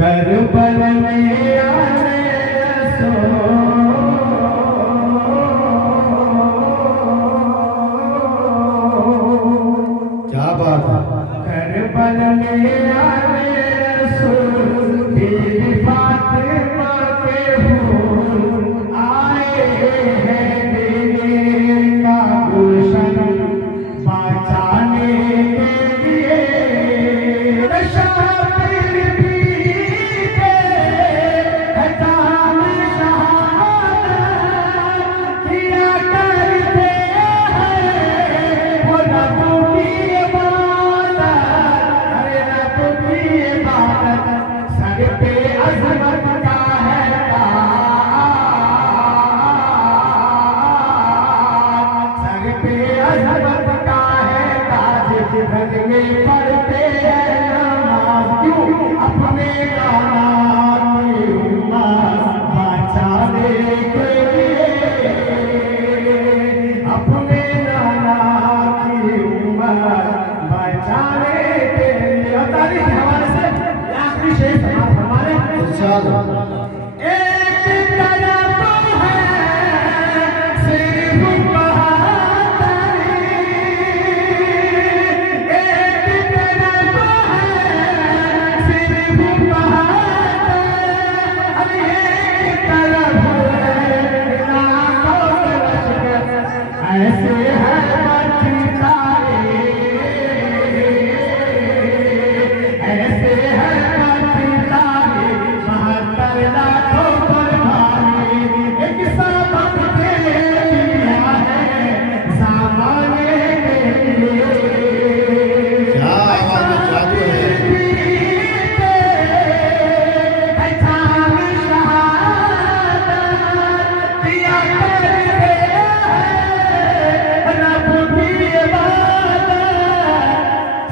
करबल में आने सो क्या बात है। करबल में आने सो बीवी फातिमा के फूल आए हैं देने का गुलशन बचाने के लिए भगने पड़ते हैं नमाज क्यों अपने नाना की उम्मत बचाने के लिए, अपने नाना की उम्मत बचाने के लिए। और तारीख के हवाले से आखिरी शेर हमारे इंशाअल्लाह। ऐसे है बचताए, ऐसे है बचताए 72 लाखों पर भारी। एक सबक दे दिया है सामाने के लिए। क्या जादू है।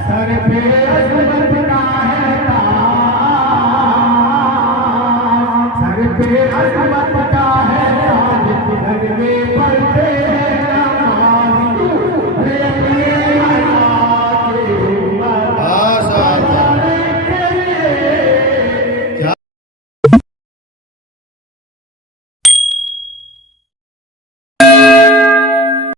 सर पे अजमत का है ताज, सर पे अजमत का है ताज, घर में पड़ते